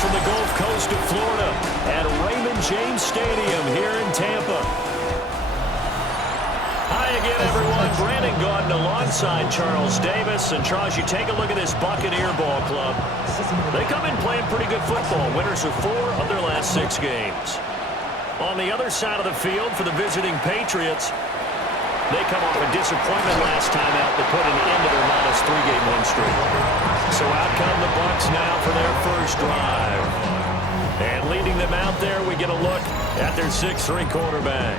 from the Gulf Coast of Florida at Raymond James Stadium here in Tampa. Hi again, everyone. Brandon Gaudin alongside Charles Davis. And Charles, you take a look at this Buccaneer ball club. They come in playing pretty good football. Winners of 4 of their last 6 games. On the other side of the field for the visiting Patriots, they come off a disappointment last time out that put an end to their -3 game win streak. So out come the Bucs now for their first drive. And leading them out there, we get a look at their 6'3" quarterback.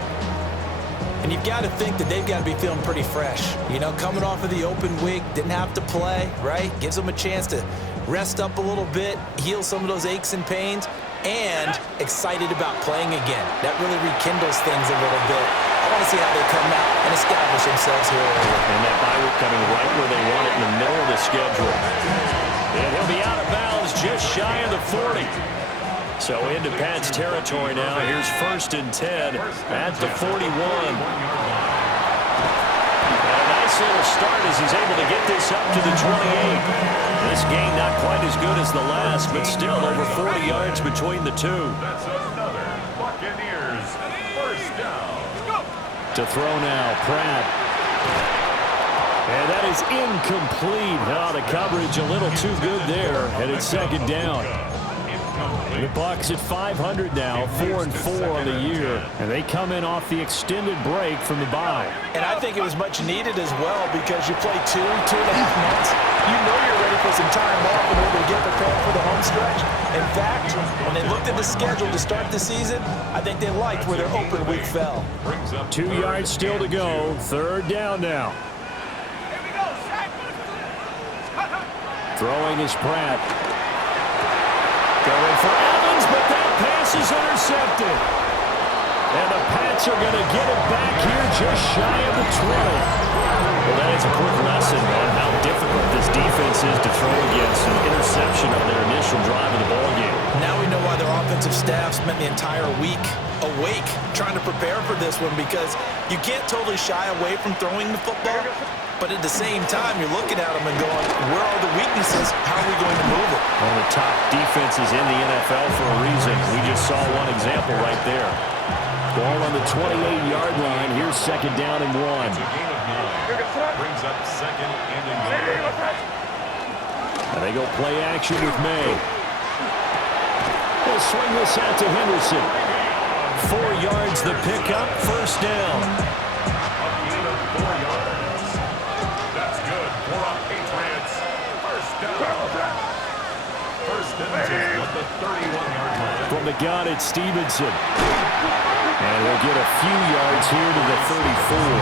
And you've got to think that they've got to be feeling pretty fresh. You know, coming off of the open week, didn't have to play, right? Gives them a chance to rest up a little bit, heal some of those aches and pains, and excited about playing again. That really rekindles things a little bit. I want to see how they come out and establish themselves here early. And that bye week coming right where they want it in the middle of the schedule. And he'll be out of bounds just shy of the 40. So into Pat's territory now. Here's 1st and 10 at the 41. And a nice little start as he's able to get this up to the 28. This game not quite as good as the last, but still over 40 yards between the two. That's another Buccaneers first down. To throw now, Pratt. And that is incomplete. Oh, the coverage a little too good there, and it's 2nd down. The Bucs at 500 now, 4-4 on the year, and they come in off the extended break from the bye. And I think it was much needed as well because you play 2.5 months. You know you're ready for some time off in order to get prepared for the home stretch. In fact, when they looked at the schedule to start the season, I think they liked where their open week fell. 2 yards still to go, 3rd down now. Throwing is Pratt. Going for Evans, but that pass is intercepted. And the Pats are going to get it back here just shy of the 20. Well, that is a quick lesson on how difficult this defense is to throw against an interception on their initial drive of the ballgame. Now we know why their offensive staff spent the entire week awake trying to prepare for this one, because you can't totally shy away from throwing the football, but at the same time, you're looking at them and going, where are the weaknesses? How are we going to move it? One of the top defenses in the NFL for a reason. We just saw one example right there. Ball on the 28-yard line. Here's 2nd down and 1. Brings up 2nd and goal. And they go play action with May. They'll swing this out to Henderson. 4 yards the pickup, 1st down. A gain of 4 yards. That's good for our Patriots. 1st down. 1st and 10 at the 31-yard line. From the gun, it's Stevenson. And he'll get a few yards here to the 34.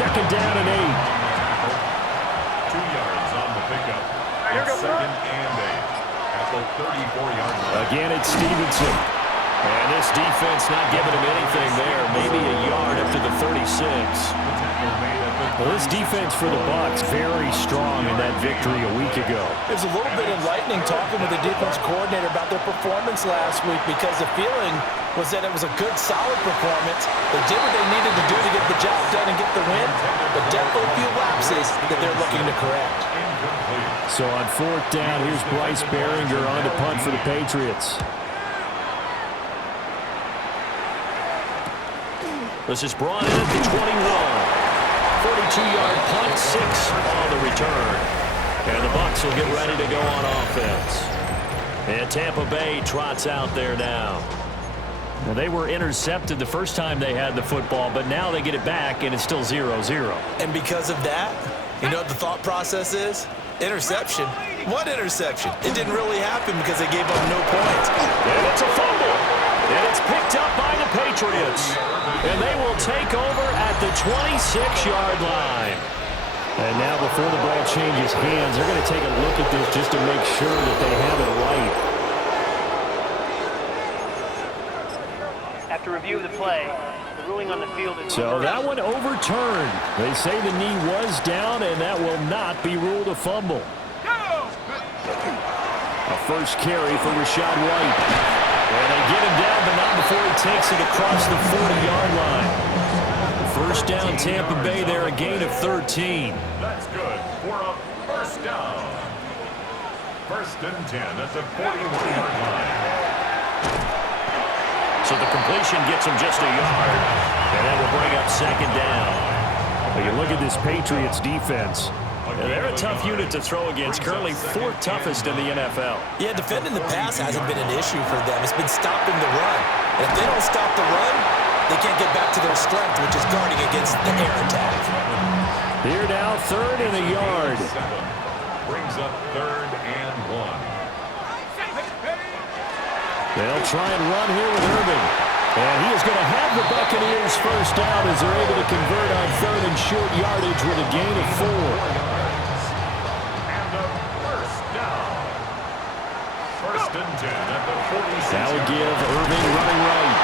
2nd down and 8. 2 yards on the pickup. It's 2nd and 8 at the 34-yard line. Again, it's Stevenson. And this defense not giving him anything there. Maybe a yard up to the 36. Well, this defense for the Bucs very strong in that victory a week ago. It was a little bit enlightening talking with the defense coordinator about their performance last week, because the feeling was that it was a good, solid performance. They did what they needed to do to get the job done and get the win, but definitely a few lapses that they're looking to correct. So on 4th down, here's Bryce Behringer on to punt for the Patriots. This is brought in at the 21. 42-yard punt, 6 on the return. And the Bucs will get ready to go on offense. And Tampa Bay trots out there now. Now, they were intercepted the first time they had the football, but now they get it back, and it's still 0-0. And because of that, you know what the thought process is? Interception. What interception? It didn't really happen because they gave up no points. And it's a fumble. And it's picked up by the Patriots. And they will take over at the 26-yard line. And now before the ball changes hands, they're going to take a look at this just to make sure that they have it right. After review of the play, the ruling on the field is... So that one overturned. They say the knee was down, and that will not be ruled a fumble. A first carry for Rachaad White. And they get him down, but not before he takes it across the 40-yard line. First down, Tampa Bay there, a gain of 13. That's good for a first down. First and 10 at the 41-yard line. So the completion gets him just a yard, and that will bring up second down. Well, you look at this Patriots defense. And they're a tough unit to throw against, currently 4th toughest in the NFL. Yeah, defending the pass hasn't been an issue for them. It's been stopping the run. And if they don't stop the run, they can't get back to their strength, which is guarding against the air attack. Here now, 3rd and a yard. Brings up 3rd and 1. They'll try and run here with Irving. And he is going to have the Buccaneers first down as they're able to convert on 3rd and short yardage with a gain of 4. And a first down. First and 10 at the 46. That will give Irving running right.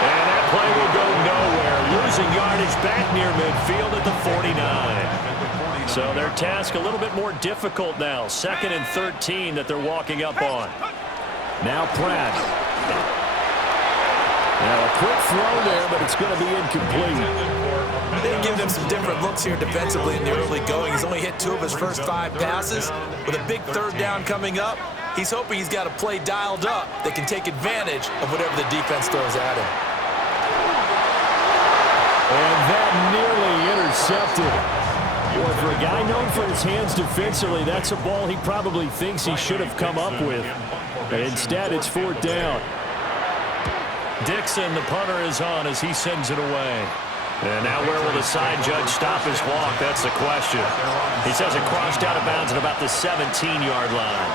And that play will go nowhere, losing yardage back near midfield at the 49. So their task a little bit more difficult now. 2nd and 13 that they're walking up on. Now Pratt. Now a quick throw there, but it's going to be incomplete. They've given him some different looks here defensively in the early going. He's only hit 2 of his first 5 passes. With a big 3rd down coming up, he's hoping he's got a play dialed up that can take advantage of whatever the defense throws at him. And that nearly intercepted. Boy, for a guy known for his hands defensively, that's a ball he probably thinks he should have come up with. But instead, it's 4th down. Dixon, the punter, is on as he sends it away. And now where will the side judge stop his walk? That's the question. He says it crossed out of bounds at about the 17-yard line.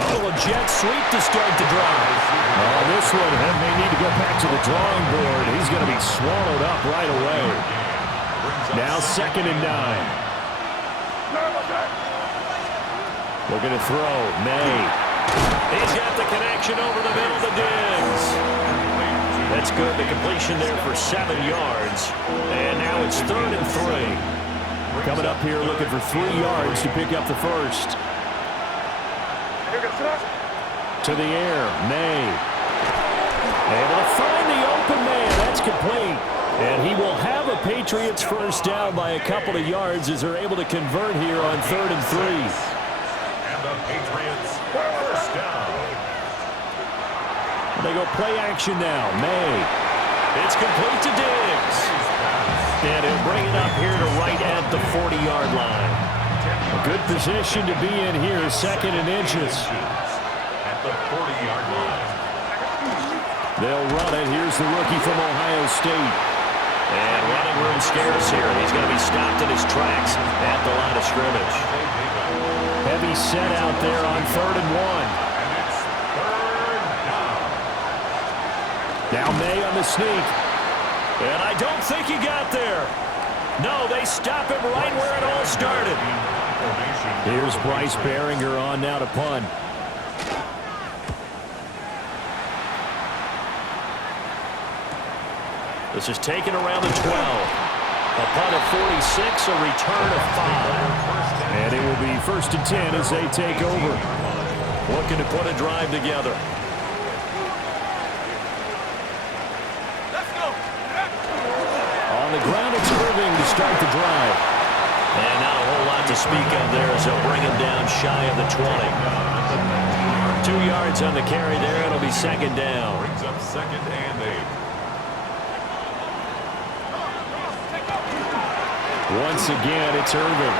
Oh, a jet sweep to start the drive. Oh, this one may need to go back to the drawing board. He's going to be swallowed up right away. Now 2nd and 9. Looking to throw. May. He's got the connection over the middle to Diggs. That's good. The completion there for 7 yards. And now it's 3rd and 3. Coming up here looking for 3 yards to pick up the first. To the air. May. Able to find the open man. That's complete. And he will have a Patriots first down by a couple of yards as they're able to convert here on 3rd and 3. And the Patriots first down. They go play action now. May. It's complete to Diggs. And he'll bring it up here to right at the 40-yard line. A good position to be in here, 2nd and inches. At the 40-yard line. They'll run it. Here's the rookie from Ohio State. And running room scarce here. He's going to be stopped in his tracks at the line of scrimmage. Heavy set out there on 3rd and 1. And it's 3rd down. Now May on the sneak. And I don't think he got there. No, they stop him right where it all started. Here's Bryce Behringer on now to punt. This is taken around the 12. A punt of 46, a return of 5. And it will be 1st and 10 as they take over. Looking to put a drive together. On the ground, it's Irving to start the drive. And not a whole lot to speak of there as they'll bring him down shy of the 20. 2 yards on the carry there. It'll be 2nd down. Brings up 2nd and 8. Once again, it's Irving.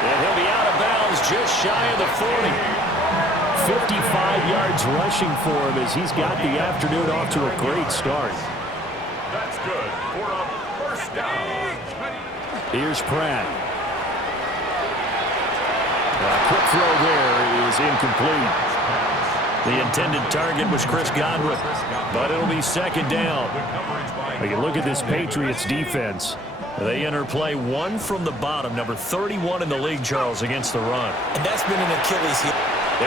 And he'll be out of bounds just shy of the 40. 55 yards rushing for him as he's got the afternoon off to a great start. That's good for a first down. Here's Pratt. A quick throw there is incomplete. The intended target was Chris Godwin, but it'll be 2nd down. You can look at this Patriots defense. They enter play 1 from the bottom, number 31 in the league, Charles, against the run. And that's been an Achilles heel.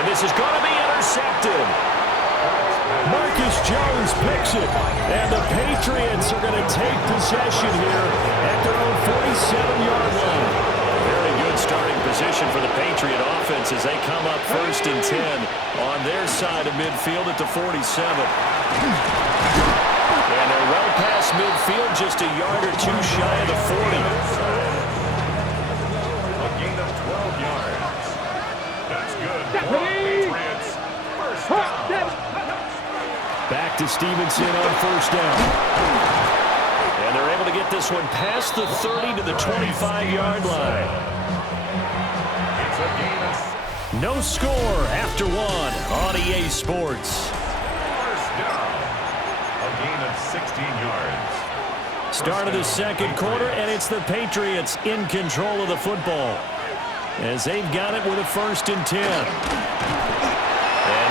And this is going to be intercepted. Marcus Jones picks it, and the Patriots are going to take possession here at their own 47-yard line. Very good starting position for the Patriot offense as they come up 1st and 10 on their side of midfield at the 47. midfield, just a yard or two shy of the 40. A gain of 12 yards. That's good. For Patriots. First down. Back to Stevenson on first down. And they're able to get this one past the 30 to the 25-yard line. It's a gain of No score after one on EA Sports. first down. A gain of 16 yards. Start of the second quarter, and it's the Patriots in control of the football as they've got it with a 1st and 10. And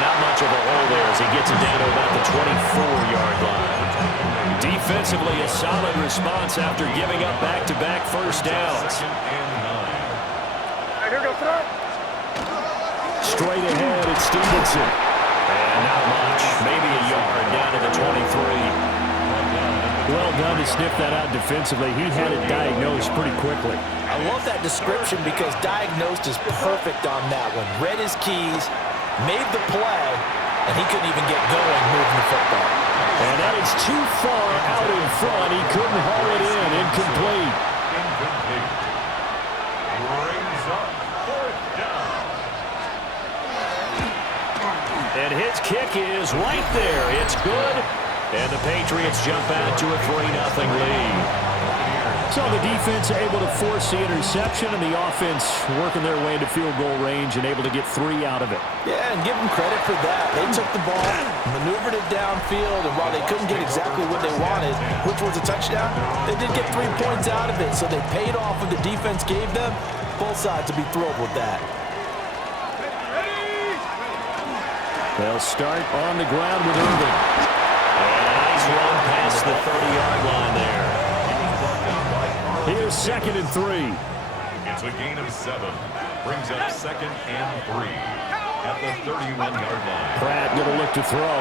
not much of a hole there as he gets it down to about the 24-yard line. Defensively, a solid response after giving up back-to-back first downs. Second and 9. Straight ahead, it's Stevenson. And not much. Maybe a yard down to the 23. Well done to sniff that out defensively. He had it diagnosed pretty quickly. I love that description because diagnosed is perfect on that one. Read his keys, made the play, and he couldn't even get going moving the football. And that is too far out in front. He couldn't haul it in. Incomplete. Incomplete. Brings up 4th down. And his kick is right there. It's good. And the Patriots jump out to a 3-0 lead. So the defense able to force the interception, and the offense working their way into field goal range and able to get 3 out of it. Yeah, and give them credit for that. They took the ball, maneuvered it downfield, and while they couldn't get exactly what they wanted, which was a touchdown, they did get 3 points out of it, so they paid off what the defense gave them. Both sides will be thrilled with that. They'll start on the ground with Irvin. And a nice run past the 30-yard line there. Here's 2nd and 3. It's a gain of 7. Brings up 2nd and 3 at the 31-yard line. Pratt going to look to throw.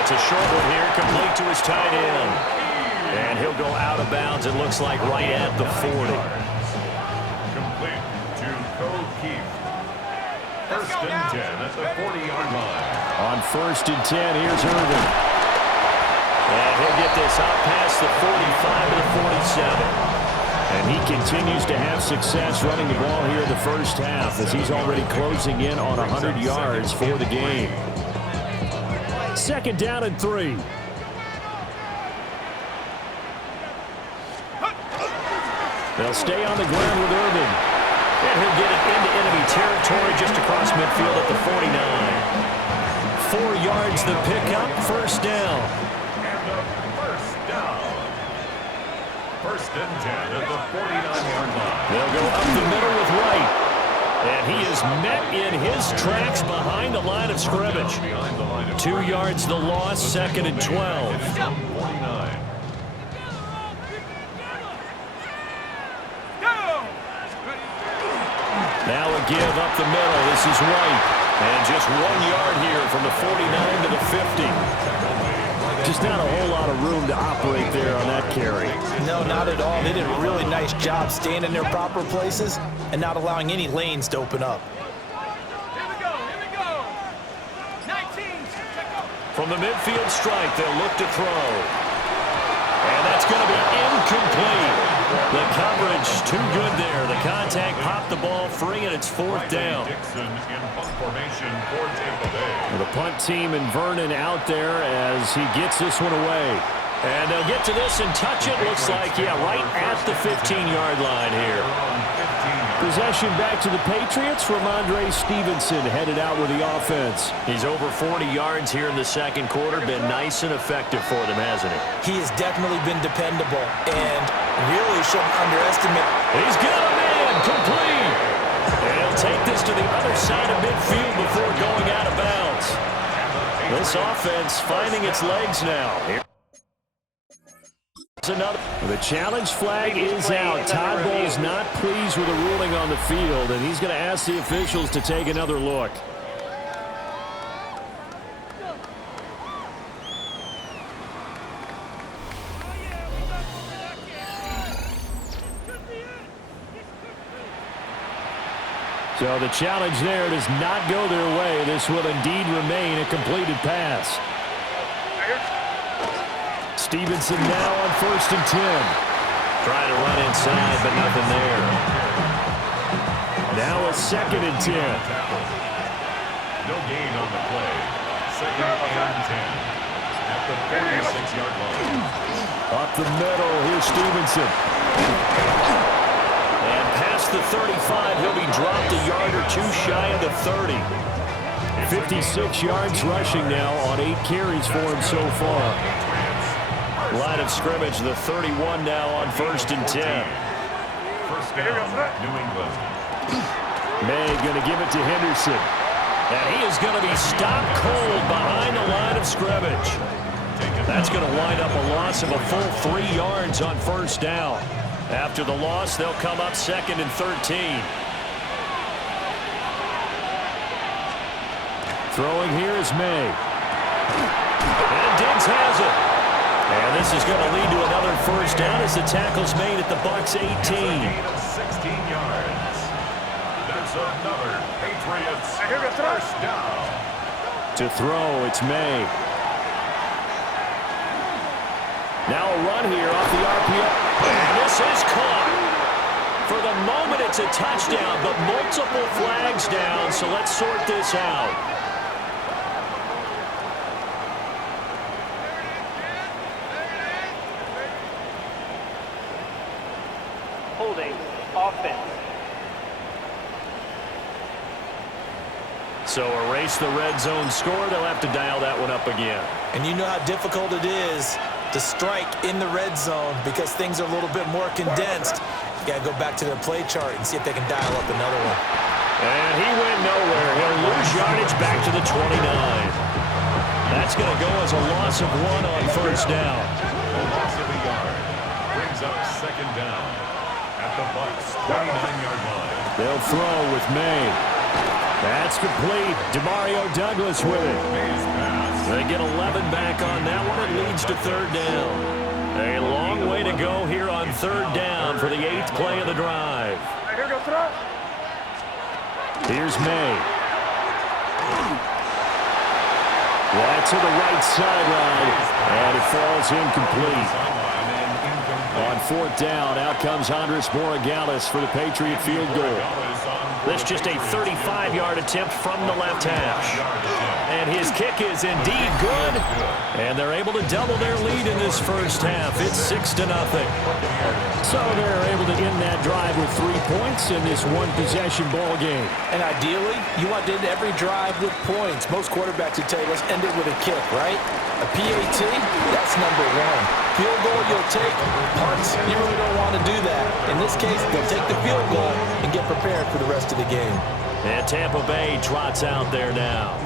It's a short one here, complete to his tight end. And he'll go out of bounds, it looks like, right at the 40. Complete to Cole Keefe. 1st and 10 at the 40-yard line. On 1st and 10, here's Irvin. And he'll get this out past the 45 to the 47. And he continues to have success running the ball here in the first half as he's already closing in on 100 yards for the game. 2nd down and 3. They'll stay on the ground with Irvin. And he'll get it into enemy territory just across midfield at the 49. 4 yards the pickup, 1st down. And a 1st down. 1st and 10 at the 49-yard line. They'll go up the middle with Wright. And he is met in his tracks behind the line of scrimmage. 2 yards the loss, 2nd and 12. 49. Now a give up the middle. This is Wright. And just 1 yard here from the 49 to the 50. Just not a whole lot of room to operate there on that carry. No, not at all. They did a really nice job staying in their proper places and not allowing any lanes to open up. From the midfield strike, they'll look to throw. And that's going to be incomplete. The coverage too good there. The contact popped the ball free, and it's 4th down. Dixon in punt formation for Tampa Bay. The punt team and Vernon out there as he gets this one away. And they'll get to this and touch it. Looks like, yeah, right at the 15-yard line here. Possession back to the Patriots. Ramondre Stevenson headed out with the offense. He's over 40 yards here in the second quarter. Been nice and effective for them, hasn't he? He has definitely been dependable and really shouldn't underestimate. He's got a man complete. And he'll take this to the other side of midfield before going out of bounds. This offense finding its legs now. Here's another. The challenge flag is out. Todd Bowles not pleased with the ruling on the field, and he's going to ask the officials to take another look. So the challenge there does not go their way. This will indeed remain a completed pass. Stevenson now on 1st and 10. Trying to run inside, but nothing there. Now a 2nd and 10. No gain on the play. 2nd and 10 at the 46-yard line. Up the middle, here's Stevenson. And past the 35, he'll be dropped a yard or two shy of the 30. 56 yards rushing now on 8 carries for him so far. Line of scrimmage, the 31 now on 1st and 10. First down, New England. May going to give it to Henderson. And he is going to be stopped cold behind the line of scrimmage. That's going to wind up a loss of a full 3 yards on 1st down. After the loss, they'll come up 2nd and 13. Throwing here is May. And Diggs has it. And this is going to lead to another 1st down as the tackle's made at the Bucs 18. That's a gain of 16 yards. That's another Patriots 1st down. To throw, it's May. Now a run here off the RPO. And this is caught. For the moment, it's a touchdown, but multiple flags down, so let's sort this out. Holding. Offense. So erase the red zone score. They'll have to dial that one up again. And you know how difficult it is to strike in the red zone because things are a little bit more condensed. You got to go back to their play chart and see if they can dial up another one. And he went nowhere. He'll lose yardage back to the 29. That's going to go as a loss of 1 on 1st down. A loss of a yard brings up 2nd down at the Bucs 29-yard line. They'll throw with May. That's complete. Demario Douglas with it. May's pass. They get 11 back on that one. It leads to 3rd down. A long way to go here on 3rd down for the 8th play of the drive. Here's May. That's to the right sideline, and it falls incomplete. On 4th down, out comes Andres Borregales for the Patriot field goal. This just a 35-yard attempt from the left hash. And his kick is indeed good. And they're able to double their lead in this 1st half. It's 6-0. So they're able to end that drive with 3 points in this one-possession ball game. And ideally, you want to end every drive with points. Most quarterbacks would tell you, let's end it with a kick, right? A PAT, that's number 1. Field goal you'll take, punts, you really don't want to do that. In this case, they'll take the field goal and get prepared for the rest of the game. And Tampa Bay trots out there now.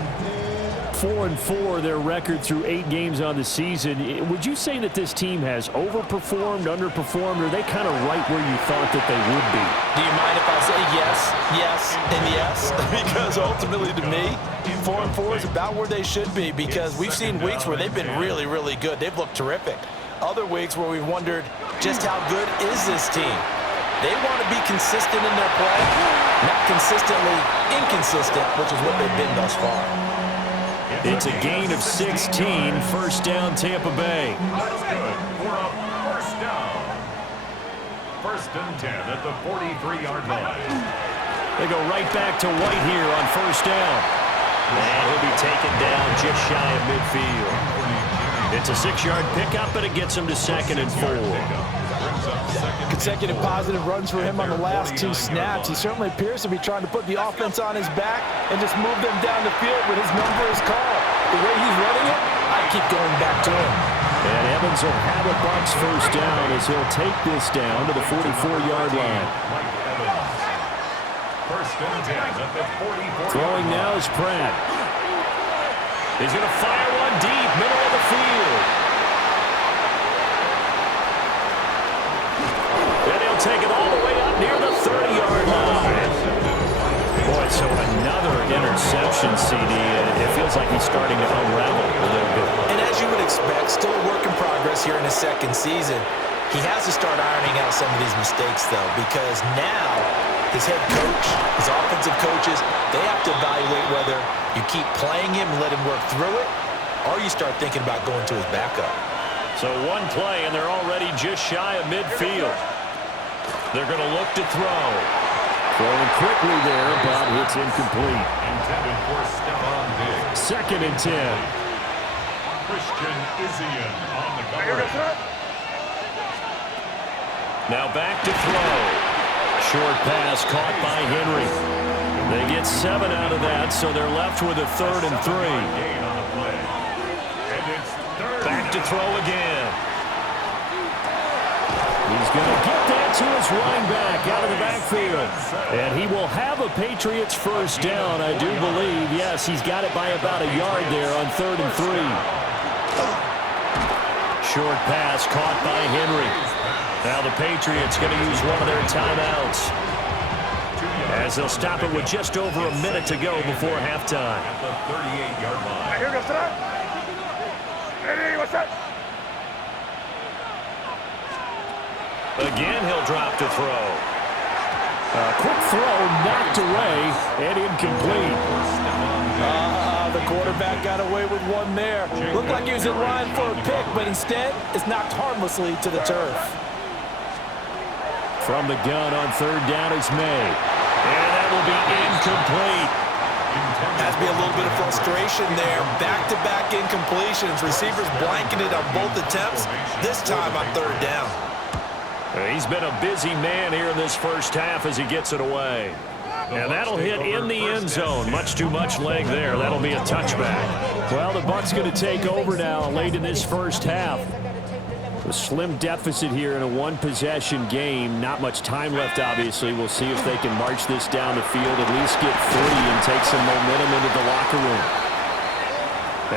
4-4, their record through 8 games on the season. Would you say that this team has overperformed, underperformed, or are they kind of right where you thought that they would be? Do you mind if I say yes, yes, and yes? Because ultimately to me, 4-4 is about where they should be because we've seen weeks where they've been really, really good. They've looked terrific. Other weeks where we've wondered just how good is this team? They want to be consistent in their play, not consistently inconsistent, which is what they've been thus far. It's a gain of 16, 1st down Tampa Bay. That's good for a 1st down. 1st and 10 at the 43-yard line. They go right back to White here on 1st down. And he'll be taken down just shy of midfield. It's a 6-yard pickup, but it gets him to 2nd and 4. Consecutive positive runs for him on the last 2 snaps. He certainly appears to be trying to put the offense on his back and just move them down the field, but his number is called. The way he's running it, I keep going back to him. And Evans will have a Bucs 1st down as he'll take this down to the 44-yard line. 1st and 10 at the 44. Throwing now is Pratt. He's going to fire one deep, middle of the field. And he'll take it all the way up near the 30-yard line. Boy, so another interception, CD. It feels like he's starting to unravel a little bit. And as you would expect, still a work in progress here in his 2nd season. He has to start ironing out some of these mistakes, though, because now his head coach, his offensive coaches, they have to evaluate whether you keep playing him and let him work through it, or you start thinking about going to his backup. So one play, and they're already just shy of midfield. They're going to look to throw. Throwing quickly there, but it's incomplete. Intended for Stephon Diggs. 2nd and 10. Christian Isian on the cover. Now back to throw. Short pass caught by Henry. They get 7 out of that, so they're left with a 3rd and 3. Gain on the play. And it's third. Back to throw again. He's going to get that to his running back out of the backfield. And he will have a Patriots first down, I do believe. Yes, he's got it by about a yard there on 3rd and 3. Short pass caught by Henry. Now the Patriots going to use one of their timeouts, as they'll stop it with just over a minute to go before halftime. At the 38-yard line. Again, he'll drop to throw. Quick throw knocked away and incomplete. The quarterback got away with one there. Looked like he was in line for a pick, but instead it's knocked harmlessly to the turf. From the gun on 3rd down is May. And that will be incomplete. Has to be a little bit of frustration there. Back-to-back incompletions. Receivers blanketed on both attempts. This time on 3rd down. He's been a busy man here in this first half as he gets it away. And that'll hit in the end zone. Much too much leg there. That'll be a touchback. Well, the Bucs going to take over now late in this first half. A slim deficit here in a one-possession game. Not much time left, obviously. We'll see if they can march this down the field, at least get 3 and take some momentum into the locker room.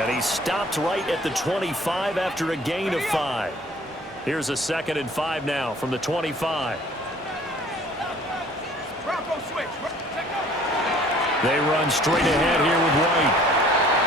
And he stopped right at the 25 after a gain of 5. Here's a 2nd and 5 now from the 25. They run straight ahead here with White.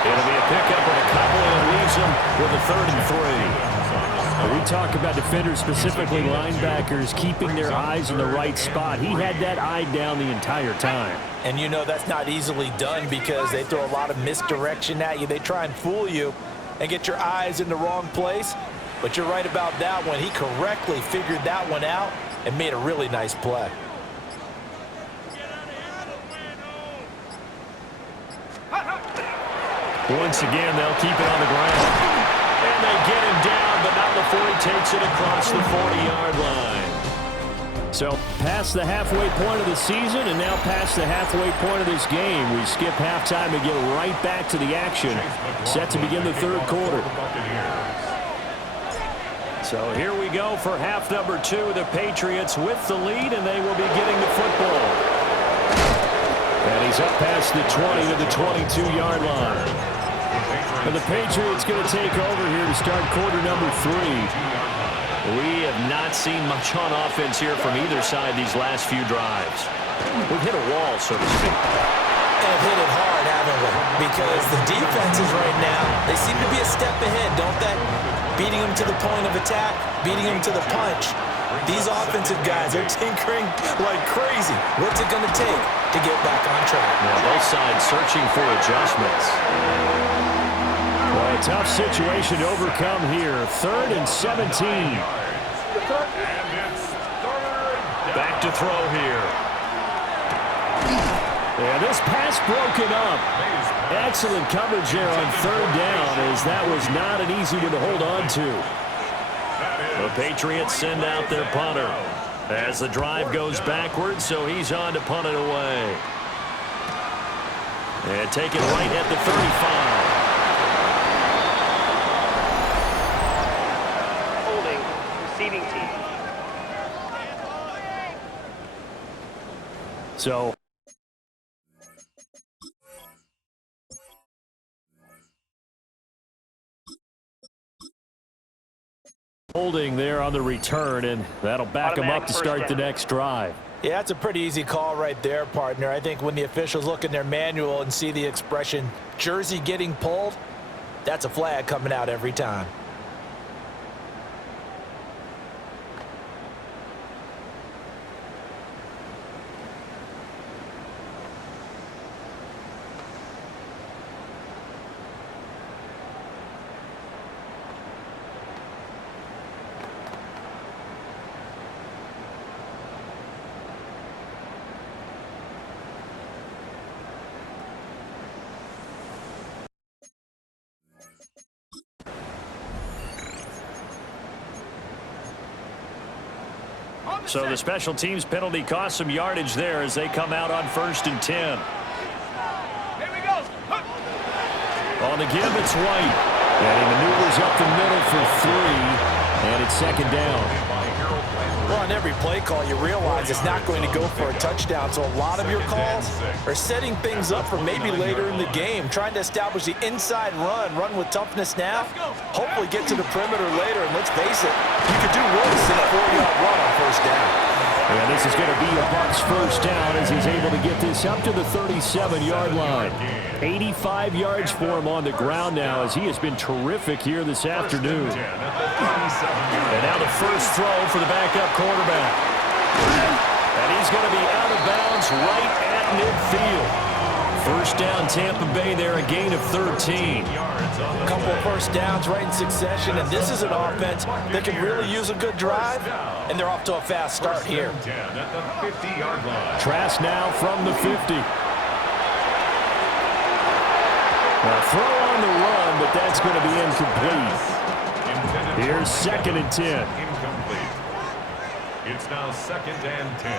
It'll be a pickup of a couple, and it leaves them with a 3rd and 3. We talk about defenders, specifically linebackers, keeping their eyes in the right spot. He had that eye down the entire time. And you know that's not easily done because they throw a lot of misdirection at you. They try and fool you and get your eyes in the wrong place. But you're right about that one. He correctly figured that one out and made a really nice play. Once again, they'll keep it on the ground. And they get him down, but not before he takes it across the 40-yard line. So past the halfway point of the season and now past the halfway point of this game. We skip halftime and get right back to the action. Set to begin the 3rd quarter. So here we go for half number 2. The Patriots with the lead, and they will be getting the football. And he's up past the 20 to the 22-yard line. And the Patriots going to take over here to start quarter number 3. We have not seen much on offense here from either side these last few drives. We've hit a wall, so to speak. And hit it hard, haven't we? Because the defenses right now, they seem to be a step ahead, don't they? Beating them to the point of attack, beating them to the punch. These offensive guys are tinkering like crazy. What's it going to take to get back on track? Now both sides searching for adjustments. Well, a tough situation to overcome here. 3rd and 17. Back to throw here. Yeah, this pass broken up. Excellent coverage there on 3rd down, as that was not an easy one to hold on to. The Patriots send out their punter as the drive goes backwards, so he's on to punt it away. And take it right at the 35. Holding, receiving team. So holding there on the return, and that'll back them up to start the next drive. Yeah, that's a pretty easy call right there, partner. I think when the officials look in their manual and see the expression jersey getting pulled, that's a flag coming out every time. So the special teams penalty cost some yardage there as they come out on 1st and 10. On the give, it's White. And he maneuvers up the middle for 3. And it's 2nd down. Well, on every play call, you realize it's not going to go for a touchdown. So a lot of your calls are setting things up for maybe later in the game, trying to establish the inside run with toughness now, hopefully get to the perimeter later. And let's face it, you could do worse than a 4-yard run on 1st down. And this is going to be a Bucs 1st down as he's able to get this up to the 37-yard line. 85 yards for him on the ground now as he has been terrific here this afternoon. And now the first throw for the backup quarterback. And he's going to be out of bounds right at midfield. 1st down, Tampa Bay there, a gain of 13. A couple of 1st downs right in succession, and this is an offense that can really use a good drive, and they're off to a fast start here. Trask now from the 50. A throw on the run, but that's going to be incomplete. Here's 2nd and 10. Incomplete. It's now 2nd and 10.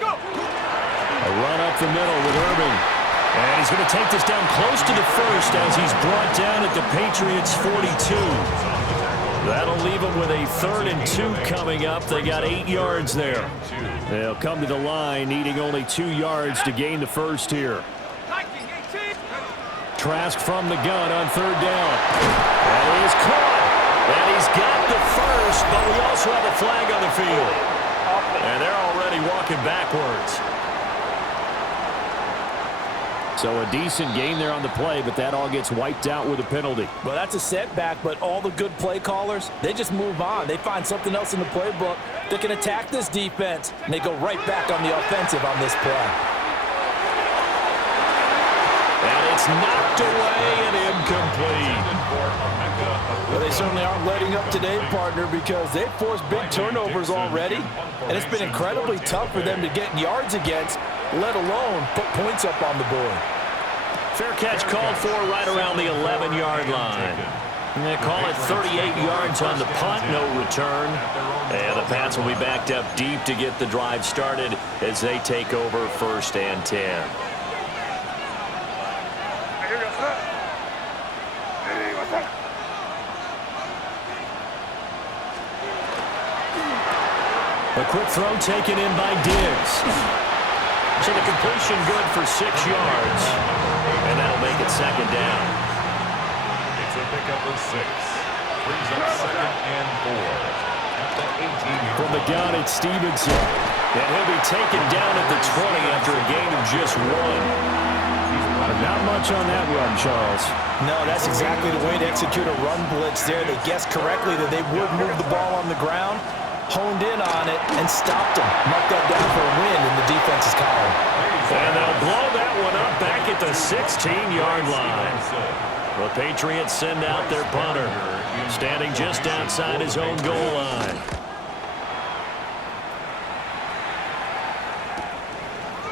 A run up the middle with Irving. And he's going to take this down close to the 1st as he's brought down at the Patriots' 42. That'll leave them with a 3rd and 2 coming up. They got 8 yards there. They'll come to the line, needing only 2 yards to gain the 1st here. Trask from the gun on 3rd down. And he's caught. And he's got the 1st, but we also have a flag on the field. And they're already walking backwards. So a decent gain there on the play, but that all gets wiped out with a penalty. Well, that's a setback, but all the good play callers, they just move on. They find something else in the playbook that can attack this defense, and they go right back on the offensive on this play. And it's knocked away and incomplete. Well, they certainly aren't letting up today, partner, because they've forced big turnovers already, and it's been incredibly tough for them to get yards against, let alone put points up on the board. Fair catch called for right around the 11-yard line. And they call it 38 yards on the punt, no return. And the Pats will be backed up deep to get the drive started as they take over 1st and 10. A quick throw taken in by Diggs. So the completion good for 6 yards. And that'll make it 2nd down. It's a pickup of 6. Brings up 2nd and 4. At the 18-yard From the gun, it's Stevenson. And he'll be taken down at the 20 after a gain of just 1. Not much on that run, Charles. No, that's exactly the way to execute a run blitz there. They guessed correctly that they would move the ball on the ground, honed in on it, and stopped them. Marked that down for a win in the defense's column. And they'll blow that one up back at the 16-yard line. The Patriots send out their punter, standing just outside his own goal line.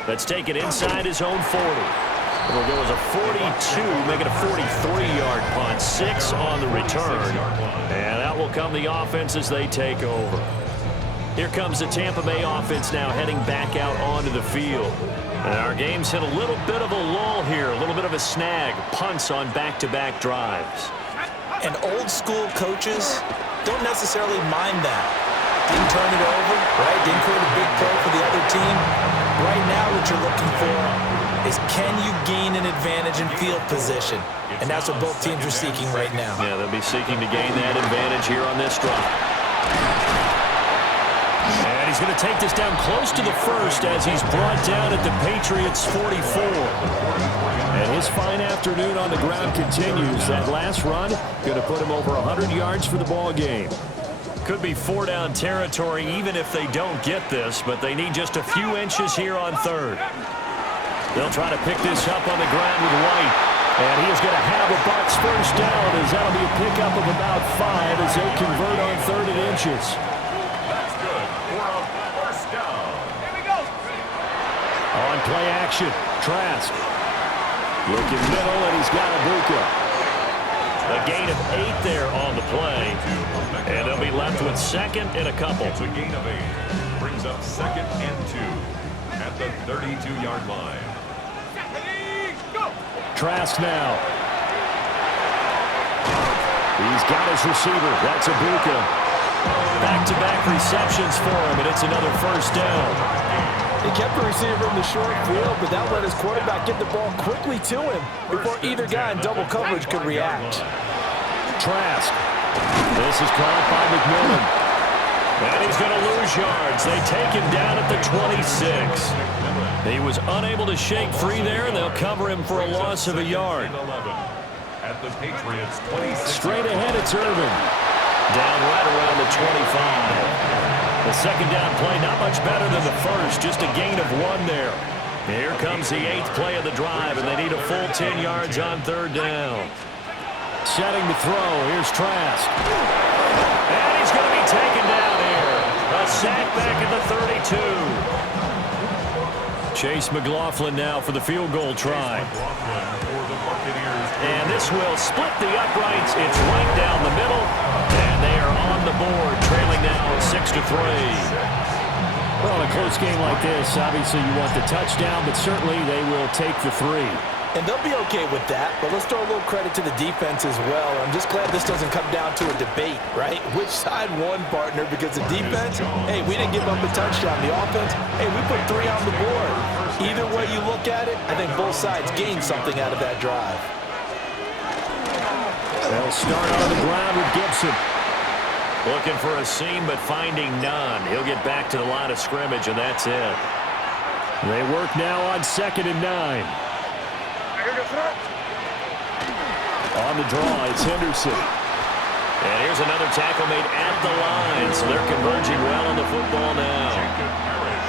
Let's take it inside his own 40. It'll go as a 42, make it a 43-yard punt. 6 on the return. And out will come the offense as they take over. Here comes the Tampa Bay offense now heading back out onto the field. And our game's hit a little bit of a lull here, a little bit of a snag. Punts on back-to-back drives. And old-school coaches don't necessarily mind that. Didn't turn it over, right? Didn't create a big play for the other team. Right now what you're looking for is can you gain an advantage in field position? And that's what both teams are seeking right now. Yeah, they'll be seeking to gain that advantage here on this drive. And he's going to take this down close to the 1st as he's brought down at the Patriots' 44. And his fine afternoon on the ground continues. That last run going to put him over 100 yards for the ball game. Could be 4-down territory even if they don't get this, but they need just a few inches here on 3rd. They'll try to pick this up on the ground with White. And he is going to have a Bucs 1st down as that'll be a pickup of about 5 as they convert on 3rd and inches. That's good for a 1st down. Here we go. On play action, Trask. Looking middle, and he's got a Bucs. A gain of 8 there on the play. And they'll be left with 2nd and a couple. It's a gain of 8. brings up 2nd and 2 at the 32-yard line. Trask now. He's got his receiver. That's Ibuka. Back-to-back receptions for him, and it's another first down. He kept the receiver in the short field, but that let his quarterback get the ball quickly to him before either guy in double coverage could react. Trask. This is caught by McMillan. And he's going to lose yards. They take him down at the 26. He was unable to shake free there, and they'll cover him for a loss of a yard. At the Patriots 26. Straight ahead, it's Irvin. Down right around the 25. The second down play, not much better than the first, just a gain of 1 there. Here comes the 8th play of the drive, and they need a full 10 yards on 3rd down. Setting to throw, here's Trask. And he's going to be taken down here. A sack back at the 32. Chase McLaughlin now for the field goal try. And this will split the uprights. It's right down the middle. And they are on the board, trailing now 6-3. Well, in a close game like this, obviously you want the touchdown, but certainly they will take the 3. And they'll be okay with that, but let's throw a little credit to the defense as well. I'm just glad this doesn't come down to a debate, right? Which side won, partner? Because the defense, hey, we didn't give up a touchdown. The offense, hey, we put 3 on the board. Either way you look at it, I think both sides gained something out of that drive. They'll start on the ground with Gibson. Looking for a seam, but finding none. He'll get back to the line of scrimmage, and that's it. They work now on 2nd and 9. On the draw, it's Henderson. And here's another tackle made at the line, so they're converging well on the football now.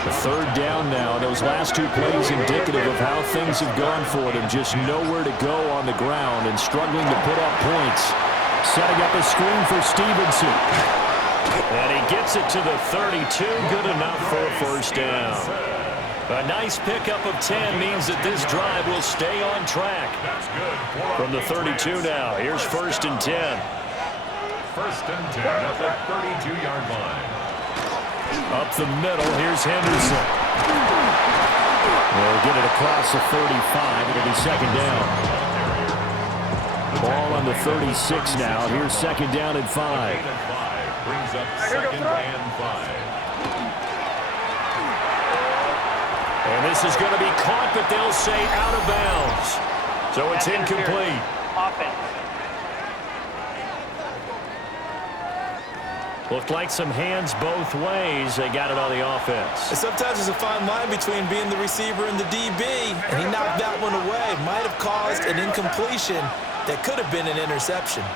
The 3rd down now. Those last 2 plays indicative of how things have gone for them. Just nowhere to go on the ground and struggling to put up points. Setting up a screen for Stevenson. And he gets it to the 32. Good enough for a first down. A nice pickup of 10 means that this drive will stay on track. From the 32 now, here's 1st and 10. 1st and 10 at the 32-yard line. Up the middle, here's Henderson. They'll get it across the 35. It'll be 2nd down. Ball on the 36 now. Here's 2nd down and 5. Brings up 2nd and 5. And this is going to be caught, but they'll say out of bounds. So it's incomplete. Offense. Looked like some hands both ways. They got it on the offense. And sometimes there's a fine line between being the receiver and the DB, and he knocked that one away. Might have caused an incompletion that could have been an interception.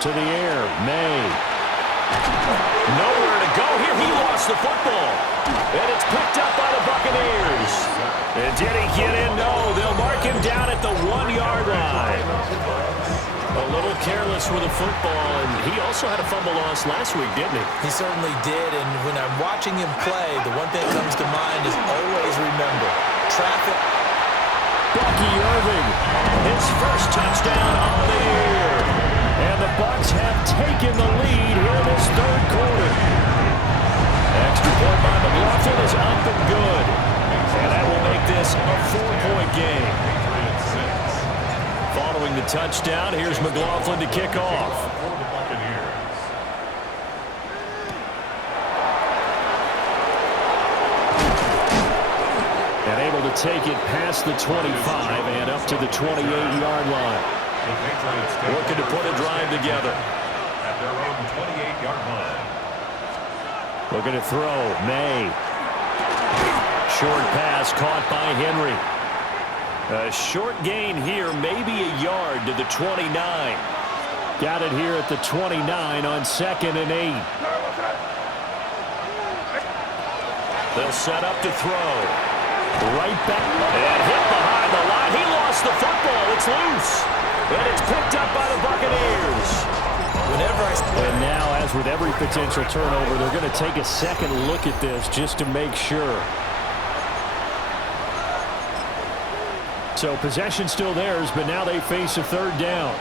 To the air, May. Nowhere to go here. He lost the football. And it's picked up by the Buccaneers. And did he get in? No. They'll mark him down at the 1-yard line. A little careless with the football, and he also had a fumble loss last week, didn't he? He certainly did, and when I'm watching him play, the one thing that comes to mind is always remember, traffic. Bucky Irving, his first touchdown on the year. And the Bucs have taken the lead here in this 3rd quarter. Extra point by McLaughlin is up and good. And that will make this a 4-point game. Following the touchdown, here's McLaughlin to kick off. And able to take it past the 25 and up to the 28-yard line. Looking to put a drive together. At their own 28-yard line. Looking to throw. May. Short pass caught by Henry. A short gain here, maybe a yard to the 29. Got it here at the 29 on 2nd and 8. They'll set up to throw. Right back. And hit behind the line. He lost the football. It's loose. And it's picked up by the Buccaneers. And now, as with every potential turnover, they're going to take a second look at this just to make sure. So possession still theirs, but now they face a 3rd down.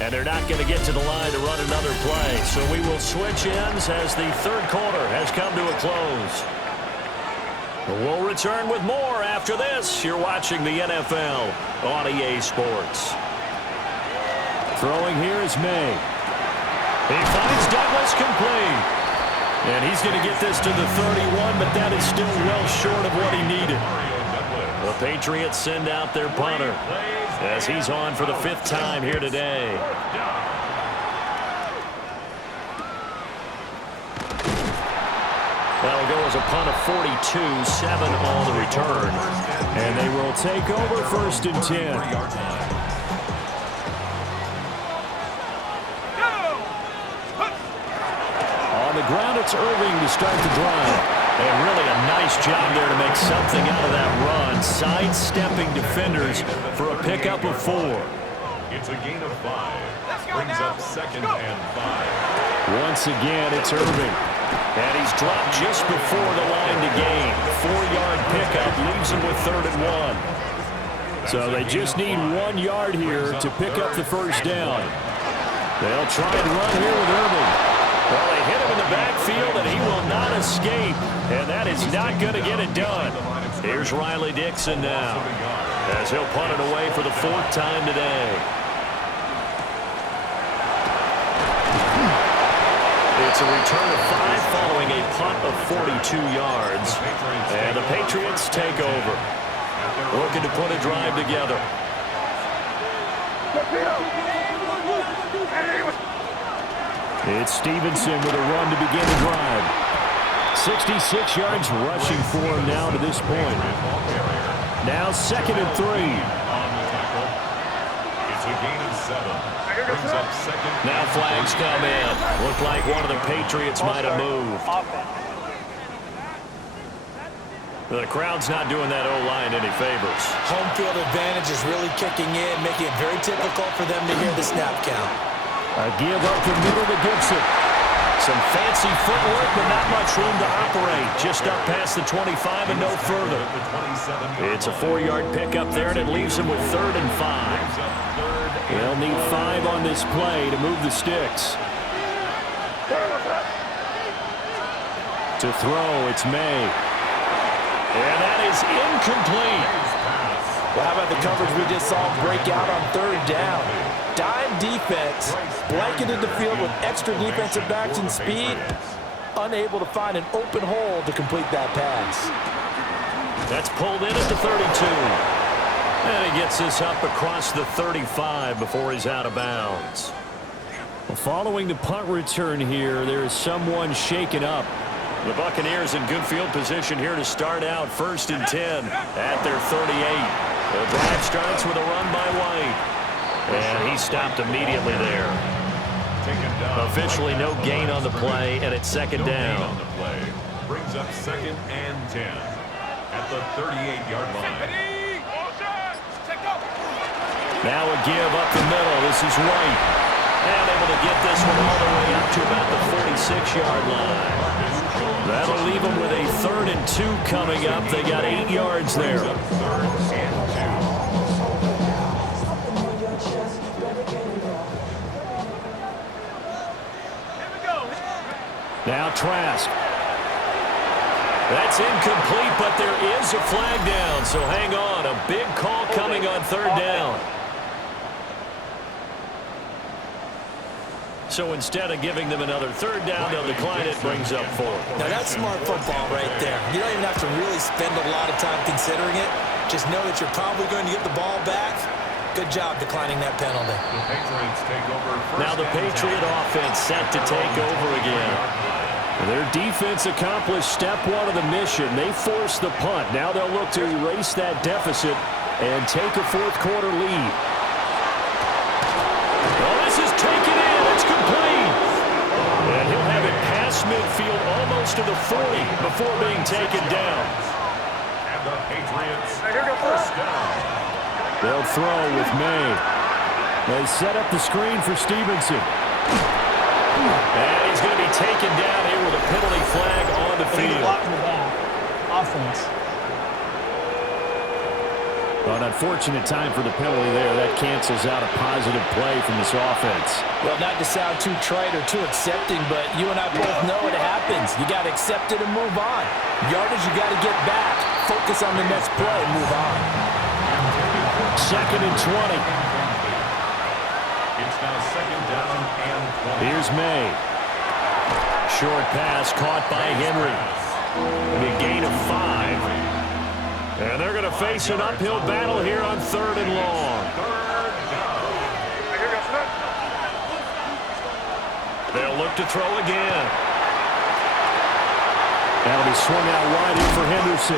And they're not going to get to the line to run another play. So we will switch ends as the third quarter has come to a close. We'll return with more after this. You're watching the NFL on EA Sports. Throwing here is May. He finds Douglas complete. And he's going to get this to the 31, but that is still well short of what he needed. The Patriots send out their punter as he's on for the 5th time here today. That'll go as a punt of 42, 7 on the return. And they will take over 1st and 10. On the ground, it's Irving to start the drive. And really a nice job there to make something out of that run. Sidestepping defenders for a pickup of 4. It's a gain of 5. Brings up 2nd and 5. Once again, it's Irving. And he's dropped just before the line to gain. 4-yard pickup leaves him with 3rd and 1. So they just need 1 yard here to pick up the 1st down. They'll try and run here with Irving. Well, they hit him in the backfield, and he will not escape. And that is not going to get it done. Here's Riley Dixon now, as he'll punt it away for the 4th time today. It's a return of 5 following a punt of 42 yards. And the Patriots take over. Looking to put a drive together. It's Stevenson with a run to begin the drive. 66 yards rushing for him now to this point. Now 2nd and 3. It's a gain of 7. Brings up 2nd. Now flags come in. Looked like one of the Patriots might have moved. The crowd's not doing that O-line any favors. Home field advantage is really kicking in, making it very difficult for them to hear the snap count. A give up the middle to Gibson. Some fancy footwork, but not much room to operate. Just up past the 25 and no further. It's a 4-yard pickup there, and it leaves him with 3rd and 5. They'll need 5 on this play to move the sticks. To throw, it's May. And that is incomplete. Well, how about the coverage we just saw break out on 3rd down? Dime defense, blanketed the field with extra defensive backs and speed, unable to find an open hole to complete that pass. That's pulled in at the 32. And he gets this up across the 35 before he's out of bounds. Well, following the punt return here, there is someone shaken up. The Buccaneers in good field position here to start out 1st and 10 at their 38. The drive starts with a run by White. And he stopped immediately there. Officially no gain on the play, and it's 2nd down. Brings up 2nd and 10 at the 38-yard line. Now a give up the middle. This is White. And able to get this one all the way up to about the 46-yard line. That'll leave them with a 3rd and 2 coming up. They got 8 yards there. 3rd and 2. Now Trask. That's incomplete, but there is a flag down, so hang on. A big call coming on 3rd down. So instead of giving them another 3rd down, they'll decline it, brings up 4. Now that's smart football right there. You don't even have to really spend a lot of time considering it. Just know that you're probably going to get the ball back. Good job declining that penalty. The Patriots take over. Now the Patriot offense set to take over again. Their defense accomplished step 1 of the mission. They forced the punt. Now they'll look to erase that deficit and take a 4th quarter lead. Oh, this is taken in. It's complete. And he'll have it past midfield almost to the 40 before being taken down. And the Patriots first down. They'll throw with May. They set up the screen for Stevenson. And he's going to be taken down here with a penalty flag on the field. Offense. An unfortunate time for the penalty there. That cancels out a positive play from this offense. Well, not to sound too trite or too accepting, but you and I both know it happens. You got to accept it and move on. Yardage, you got to get back. Focus on the next play and move on. 2nd and 20. It's now 2nd down and 20. Here's May. Short pass caught by Henry. A gain of 5. And they're going to face an uphill battle here on 3rd and long. They'll look to throw again. That'll be swung out wide in for Henderson.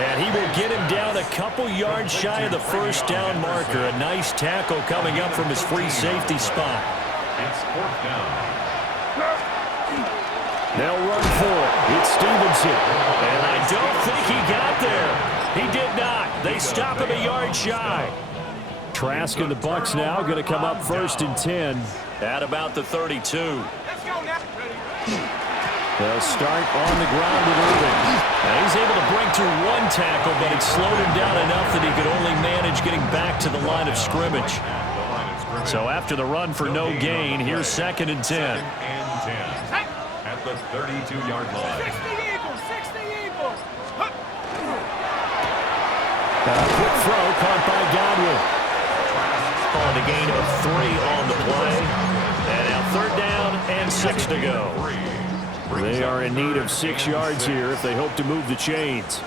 And he will get him down a couple yards shy of the first down marker. A nice tackle coming up from his free safety spot. It's 4th down. They'll run for it. It's Stevenson. And I don't think he got there. He did not. They stop him a yard shy. Trask and the Bucs now going to come up 1st and 10 at about the 32. They'll start on the ground with Irving. And he's able to break through one tackle, but it slowed him down enough that he could only manage getting back to the line of scrimmage. So after the run for no gain, here's 2nd and 10. 2nd and 10 at the 32-yard line. Quick throw caught by Godwin. On a gain of 3 on the play. And now 3rd down and 6 to go. They are in need of 6 yards here if they hope to move the chains.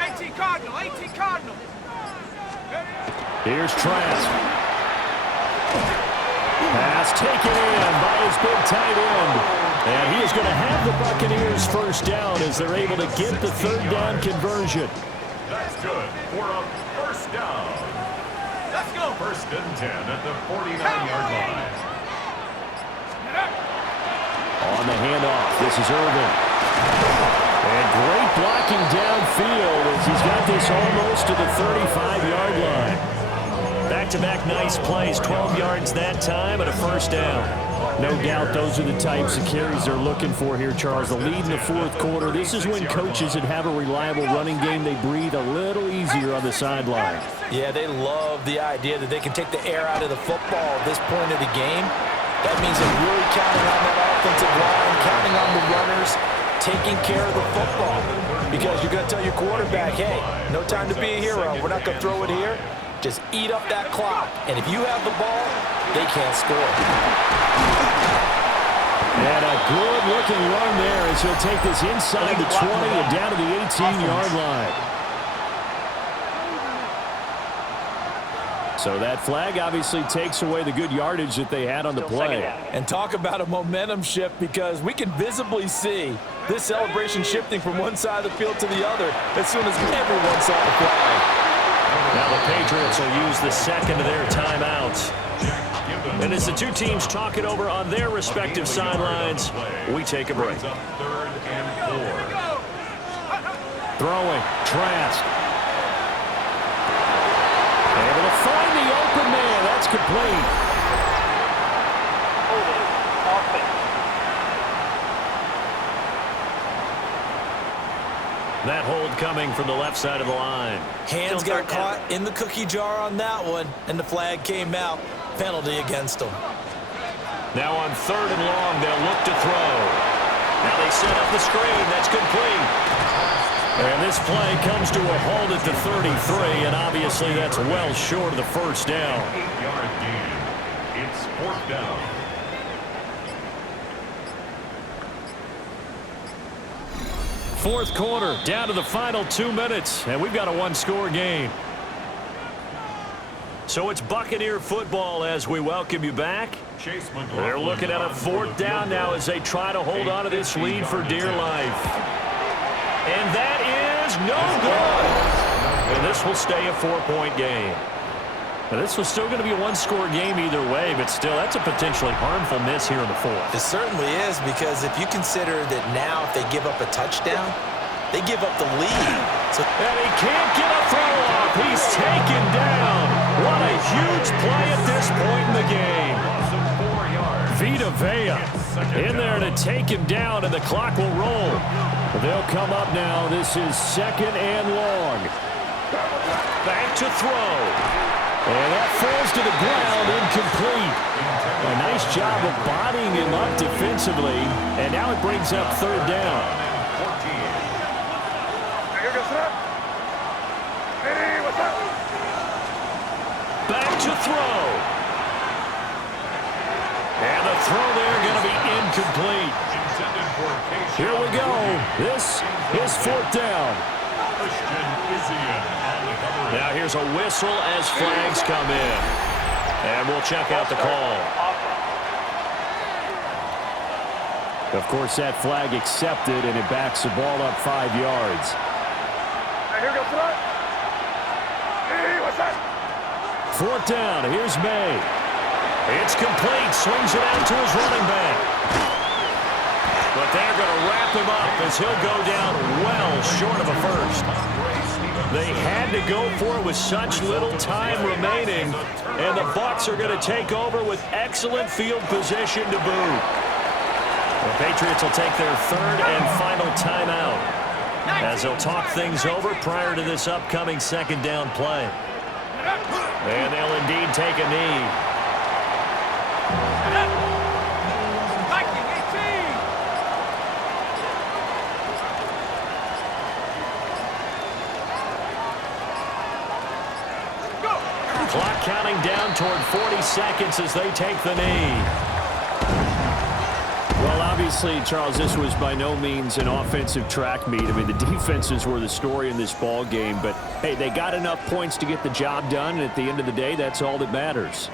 18 Cardinal. Here's Trask. Pass taken in by his big tight end. And he is going to have the Buccaneers 1st down as they're able to get the 3rd down conversion. That's good for a 1st down. Let's go. 1st and 10 at the 49-yard line. On the handoff, this is Irvin. And great blocking downfield as he's got this almost to the 35-yard line. Back-to-back nice plays, 12 yards that time and a 1st down. No doubt those are the types of carries they're looking for here, Charles. The lead in the 4th quarter. This is when coaches that have a reliable running game, they breathe a little easier on the sideline. Yeah, they love the idea that they can take the air out of the football at this point of the game. That means they're really counting on that offensive line, counting on the runners, taking care of the football. Because you're going to tell your quarterback, hey, no time to be a hero. We're not going to throw it here. Just eat up that clock. And if you have the ball, they can't score. And a good-looking run there as he'll take this inside the 20 and down to the 18-yard line. So that flag obviously takes away the good yardage that they had on the play. And talk about a momentum shift, because we can visibly see this celebration shifting from one side of the field to the other as soon as everyone saw the flag. Now the Patriots will use the 2nd of their timeouts. And as the two teams talk it over on their respective sidelines, we take a break. 3rd and 4. Throwing, Trask. Able to find the open man. That's complete. That hold coming from the left side of the line. Hands got caught in the cookie jar on that one, and the flag came out. Penalty against them. Now on 3rd and long, they'll look to throw. Now they set up the screen. That's complete. And this play comes to a halt at the 33, and obviously that's well short of the 1st down. 8-yard gain. It's 4th down. Fourth quarter, down to the final 2 minutes, and we've got a one-score game. So it's Buccaneer football as we welcome you back. They're looking at a 4th down now as they try to hold on to this lead for dear life. And that is no good. And this will stay a 4-point game. Now, this was still going to be a one-score game either way, but still, that's a potentially harmful miss here in the 4th. It certainly is, because if you consider that now if they give up a touchdown, they give up the lead. And he can't get a throw off. He's taken down. What a huge play at this point in the game. Vita Vea in there to take him down, and the clock will roll. They'll come up now. This is 2nd and long. Back to throw. And that falls to the ground, incomplete. A nice job of bodying him up defensively. And now it brings up 3rd down. Back to throw. And the throw there going to be incomplete. Here we go. This is 4th down. Now here's a whistle as flags come in. And we'll check out the call. Of course, that flag accepted, and it backs the ball up 5 yards. Here goes the 4th down. Here's May. It's complete. Swings it out to his running back. But they're going to wrap him up as he'll go down well short of a first. They had to go for it with such little time remaining, and the Bucs are going to take over with excellent field position to boot. The Patriots will take their 3rd and final timeout as they'll talk things over prior to this upcoming 2nd down play. And they'll indeed take a knee. Clock counting down toward 40 seconds as they take the knee. Well, obviously, Charles, this was by no means an offensive track meet. I mean, the defenses were the story in this ball game. But, hey, they got enough points to get the job done, and at the end of the day, that's all that matters.